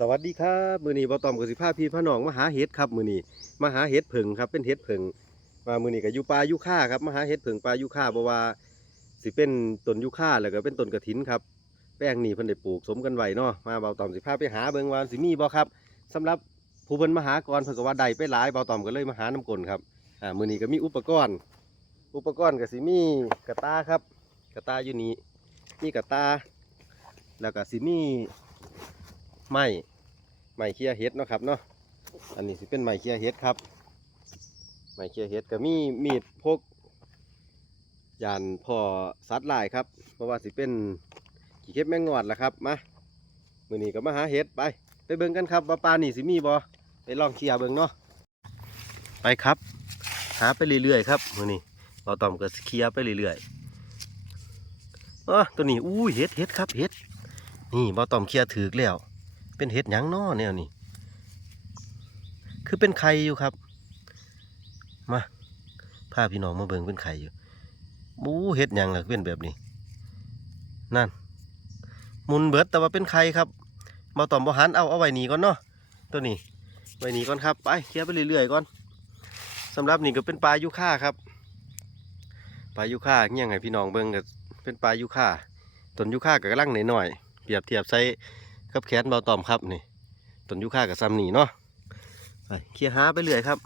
สวัสดีครับมือนี้บอตอมกับสิพาพี่พน้องมาหาเห็ดครับมือนี้มาหาเห็ดผึ่งครับเป็นเห็ดผึ่งมามือนี้กับยูปลายูค่าครับมาหาเห็ดผึ่งปลายูค่าเพราะว่าสิเป็นต้นยูค่าแล้วก็เป็นต้นกระถินครับแป้งนี่เพิ่นได้ปลูกสมกันไว้เนาะมาเบาตอมสิพาไปหาเบิงว่าสิมีบ่ครับสำหรับผู้เพิ่นมาหากรเพิ่นก็ว่าได้ไปหลายเบาตอมก็เลยมาหาน้ำกลนครับอ่ามือนี้ก็มีอุปกรณ์ อุปกรณ์ก็สิมีกระตาครับ กระตาอยู่นี่มีกระตาแล้วก็สิมี ไม้ไม้เคียเฮ็ดเนาะครับเนาะอันนี้สิเป็นไม้เคียเฮ็ดครับไม้เคียเฮ็ดก็มีมีดพกยานพ่อสัตว์ลายครับเพราะว่าสิเป็นขี้เข็บแมงงอดละครับมามือนี้ก็มาหาเฮ็ดไป ไปเบิ่งกันครับว่าปลานี่สิมีบ่ไปลองเคียเบิ่งเนาะไปครับ หาไปเรื่อยๆครับมือนี้เราต้อมก็เคียไปเรื่อยๆอ๋อตัวนี้อู้ยเฮ็ดเฮ็ดครับเฮ็ดนี่บ่ต้อมเคียถือแล้ว เป็นเห็ดหยังน้อแนวนี่ คือเป็นไข่อยู่ครับ มาพาพี่น้องมาเบิ่งเป็นไข่อยู่บูเห็ดหยังล่ะเป็นแบบนี้ นั่นมุนเบิดแต่ว่าเป็นไข่ครับมาต่อมบหันเอาเอาไว้นี่ก่อนเนาะตัวนี้ไว้นี่ก่อนครับไปเคลียร์ไปเรื่อยๆก่อนสำหรับนี่ก็เป็นปลายุค่าครับปลายุค่าเงี้ยงพี่น้องเบิ่งก็เป็นปลายุค่าต้นยุค่าก็กำลังหน่อยๆเปรียบเทียบใส่ กับแขนเบาตอมครับนี่ต้นยูคากับซ้ำนี่เนาะไปเคลียร์หาไปเรื่อยครับ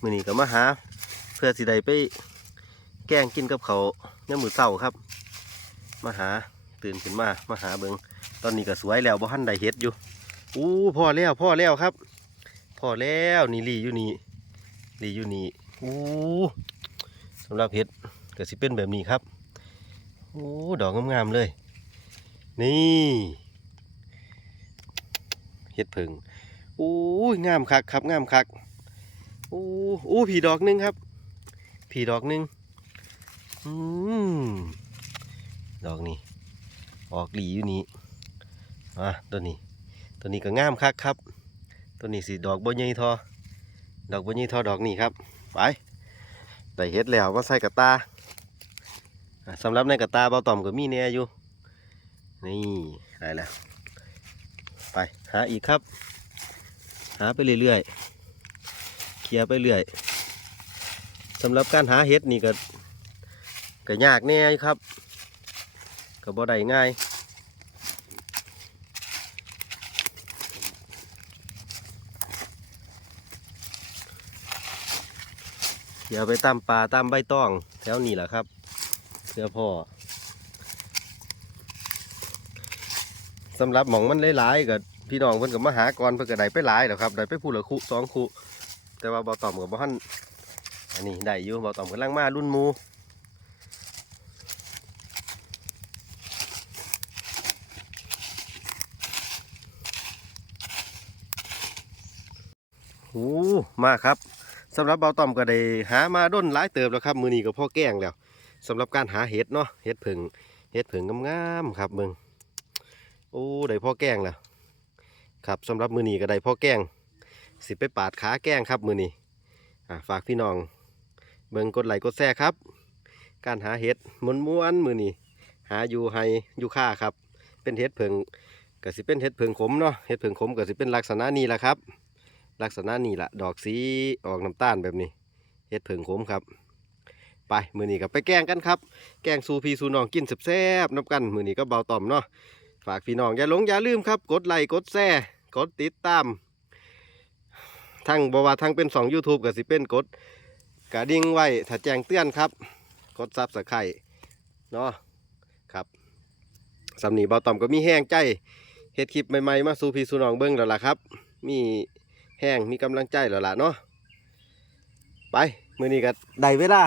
มือนี้ก็มาหา เพื่อสิได้ไปแกล้งกินกับเขาเนี่ยามมือเศร้าครับ มาหาตื่นขึ้นมามาหาเบิงตอนนี้ก็สวยแล้วบ่ทันได้เฮ็ดอยู่อู้พ่อแล้วพ่อแล้วครับพ่อแล้วนี่ลีอยู่นี่ลีอยู่นี่อู้สำหรับเฮ็ดก็สิเป็นแบบนี้ครับโอ้ดอกงามๆเลย นี่เห็ดผึ่งโอ้ยงามคักครับงามคักโอ้โอ้ผีดอกหนึงครับ ผีดอกหนึงอืมดอกนี้ออกหลีอยู่นี่อะตัวนี้ ตัวนี้ก็งามคักครับ ตัวนี้สิดอกบัวใหญ่ทอดอกบัวใหญ่ทอดอกนี้ครับไปได้เห็ดแล้วมาใส่กระตาสำหรับในกระตาเบาต่อมก็มีแน่อยู่ นี่ได้แล้วไปหาอีกครับ หาไปเรื่อยๆเคลียร์ไปเรื่อยสำหรับการหาเห็ดนี่ก็ก็ยากแน่อยู่ครับก็บ่ได้ง่ายเคลียร์ไปตามป่าตามใบตองแถวนี้แหละครับเสื้อพ่อ สำหรับหมองมันหลายๆกับพี่น้องเพิ่นกับมาหาก่อนเพิ่นก็ได้ไปหลายแล้วครับได้ไปผู้ละคุสองคุแต่ว่าเบาต่อมกับบ่ทันอันนี้ได้อยู่เบาต่อมกำลังมารุ่นมูโอ้มาครับสำหรับเบาต่อมก็ได้หามาด้นหลายเติบแล้วครับ มือนี้ก็พ่อแก้งแล้วสำหรับการหาเห็ดเนาะเห็ดผึ่งเห็ดผึ่งงามๆครับมึง โอ้ได้พ่อแก้งแล้วครับสำหรับมือนี้ก็ได้พ่อแก้งสิไปปาดขาแก้งครับมือนี้อ่าฝากพี่น้องเบิ่งกดไลค์กดแชร์ครับ การหาเห็ดมวนม้วนมือนี้หาอยู่ให้อยู่ค่าครับ เป็นเห็ดผึ่งก็สิเป็นเห็ดผึ่งขมเนาะเห็ดผึ่งขมก็สิเป็นลักษณะนี้แหละครับ ลักษณะนี้แหละดอกสีออกน้ำตาลแบบนี้เห็ดผึ่งขมครับ ไปมือนี้ก็ไปแก้งกันครับ แกงสูพี่สูน้องกินแซ่บๆนับกันมือนี้ก็เบาต่อมเนาะ ฝากพี่น้องอย่าหลงอย่าลืมครับ กดไลค์กดแชร์กดติดตามทั้งบว่าทั้งเป็นสอง YouTube กับสิเป็นกดกระดิ่งไว้ถ้าแจ้งเตือนครับ กดซับสไครเนาะครับสำนีเบาต่อมก็มีแห้งใจเฮ็ดคลิปใหม่ๆมาสู่พี่สู่น้องเบิ้งแล้วล่ะครับ มีแห้งมีกำลังใจแล้วล่ะเนาะไปมือนี้ก็ได้เวลา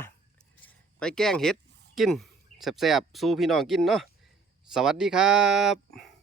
ไปแกล้งเห็ดกินแซ่บๆสู้พี่น้องกินเนาะ สวัสดีครับ